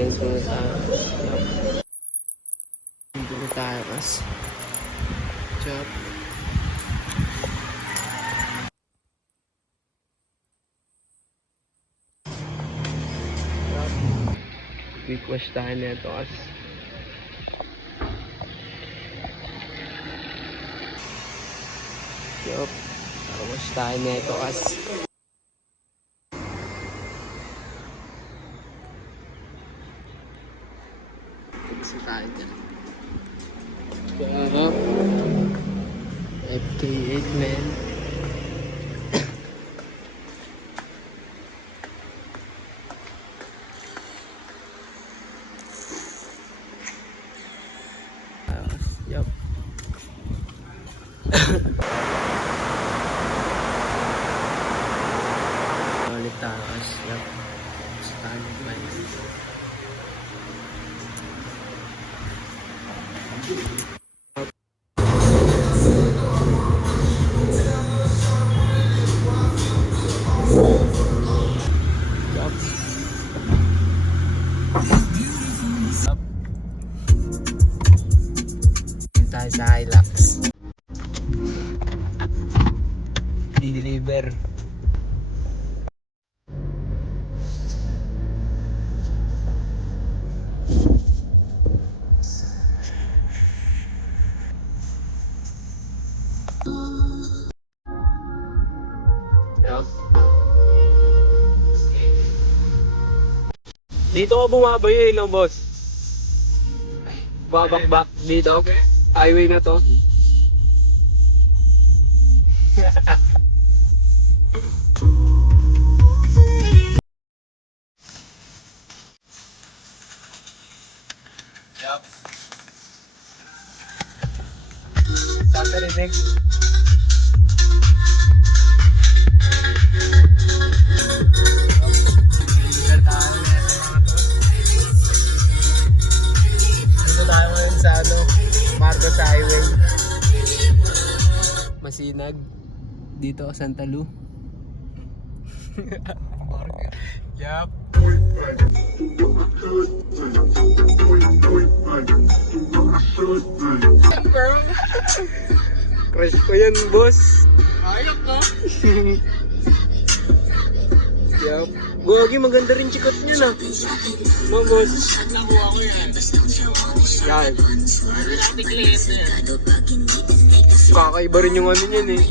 experience mo tayo. Dito na tayo as job. Quick wash tayo nito as job. Wash tayo nito as fix tayo dyan. Job. FK8 man. Yup. Ulit tayo as yup. Standard by. Tayo sa Hilux. Deliver. Yup. Dito ka bumabayo no, boss? Babakbak dito. Highway na to. Yup. Saturday next. Dito tayo ngayon sa Marcos Highway. Masinag. Dito Santa Lu. Yup. Crush ko yan, boss. Ayok ka? Yup. Gogi, maganda rin chikot niya na. No, boss. Nakuha ko yan. Yan. Relatic layers na yan. Kakaiba rin yung ano niyan eh.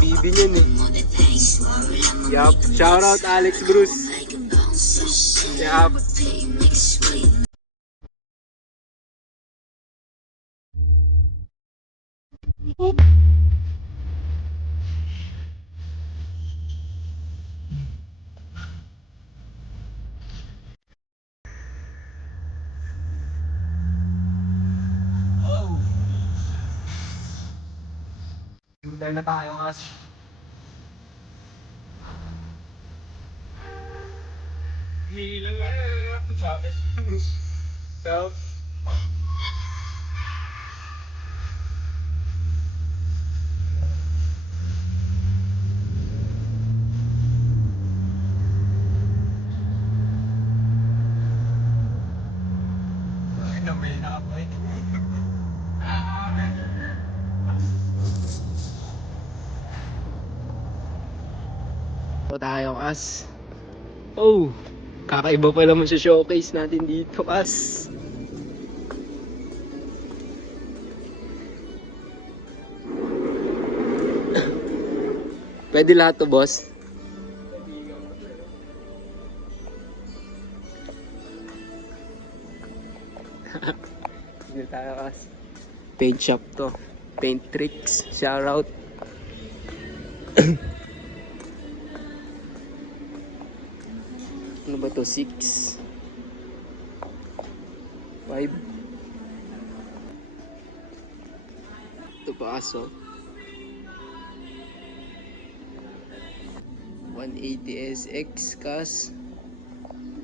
Bibi niyan eh. Yup. Shoutout Alex Bruce. Yup. Oh. Hintay na tayo kasi. Hilang na yun. Sabi. So. Ay, namay na ako eh. So tayo as. Oh, kakaiba pa naman sa showcase natin dito as. Pwede lahat to, boss. Dito tayo as. Paint shop to. Paint tricks. Shout out. Ano ba to? 6 5 ito pa aso 180 SX kas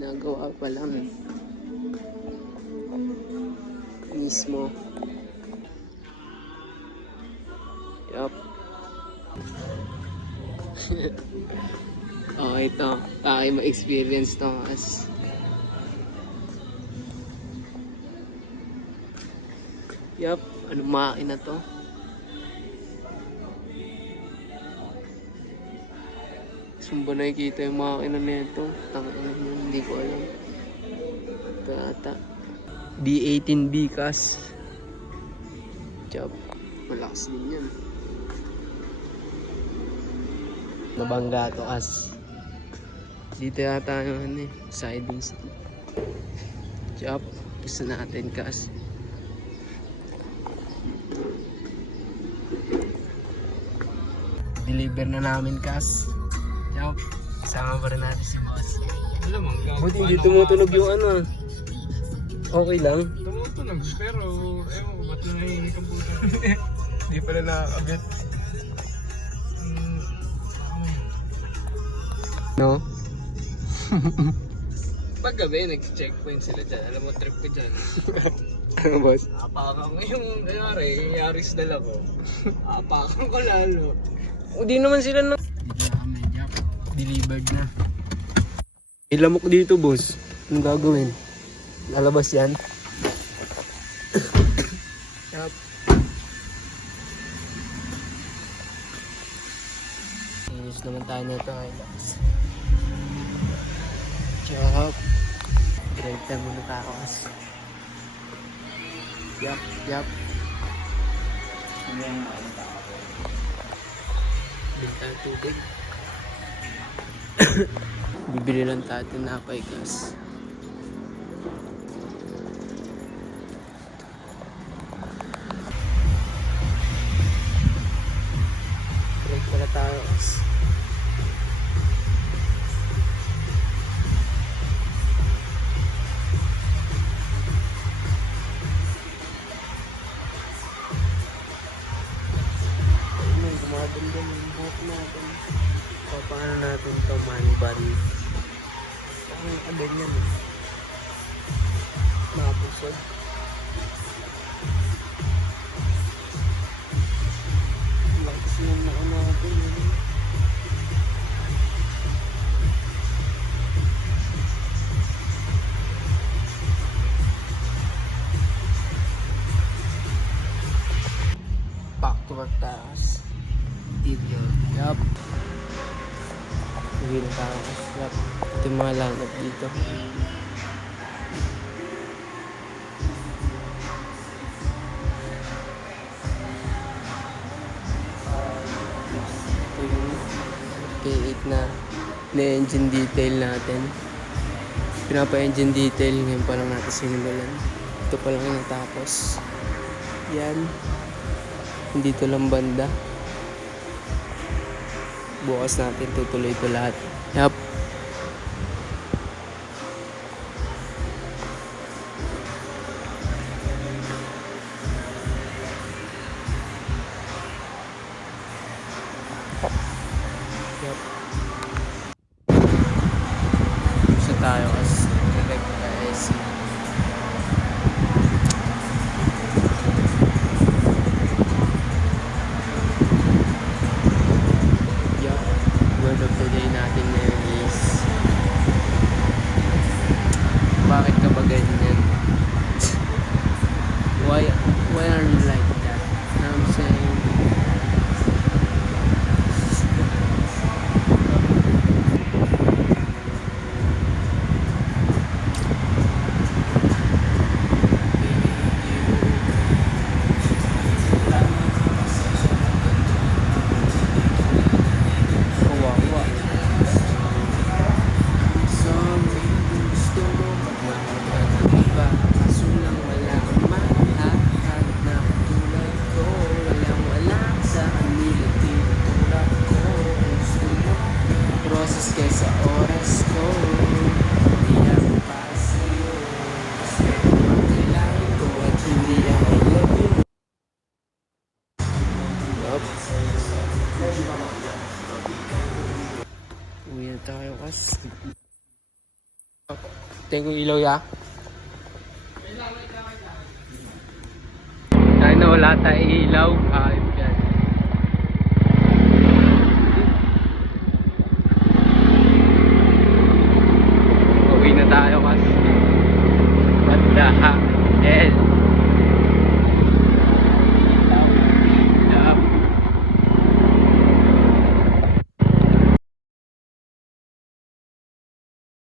nagawa pa lang mismo. Yup. Okay to, ma-experience to as Yup, anong makina to? Saan ba nakikita yung makina nito? Tangan yun, hindi ko alam. Ito ata. D18 Bicas. Yup, malakas din yan. Nabangga to as. Dito yata yung ano eh, sidings. Yup, gusto natin kas. Deliver na namin kas. Yup, kasama pa rin natin si boss. Alam mo, Buti hindi tumutunog yung ano. Okay lang. tumutunog, pero ewan ko, ba't nangahinig ang puta? Hindi pala nakakabit. No? Pag gabi, nag-checkpoint sila dyan. Alam mo, trip ko dyan. Ano boss? Apakan ko yung, kanyari, Yaris dala ko. Apakan ko lalo. Hindi naman sila na. Dito na kami, yup. Delivered na. Ilamok dito boss. Anong gagawin? Lalabas yan? Yup. Inis naman tayo nito guys. Yup. Direkta muna tayo kasi. Yup, yup. Bili tayo tubig. Bibili lang tayo ng napay gas. Break pala tayo guys. May gumaganda yung buhok natin. Paano natin ito man-ban? Ang ganyan eh. Nakapusod. Lakas lang na natin eh. Back to work taas. Video. Yup. Uwi na tayo. Yup. Ito yung mga lanap dito. Ito yung K8 na engine detail natin. Pinapa-engine detail. Ngayon pa lang natin sinimulan. Ito pa lang yung natapos. Yan. Dito lang banda. Bukas natin tutuloy ito lahat. Yup. Yup. Gusto tayo as direct ka AC. Word of the day natin ngayon is bakit ka ba ganyan? Why are you like that? Know what I'm saying? Kawawa. Sorry, gusto mo magmahal, kaso lang wala kang mahal. Na tulad ko, walang-wala sa kanila, tinutulak ko. Gusto mo, process kaysa oras ko. Hindi ako para sa'yo, kasi ang kailangan ko at hindi ang I love you. Yup. Uwi na tayo kas. Tingin ko ilaw ya. Dahil na wala tayong ilaw. Ayun yan. Uwi na tayo kas. What the heck?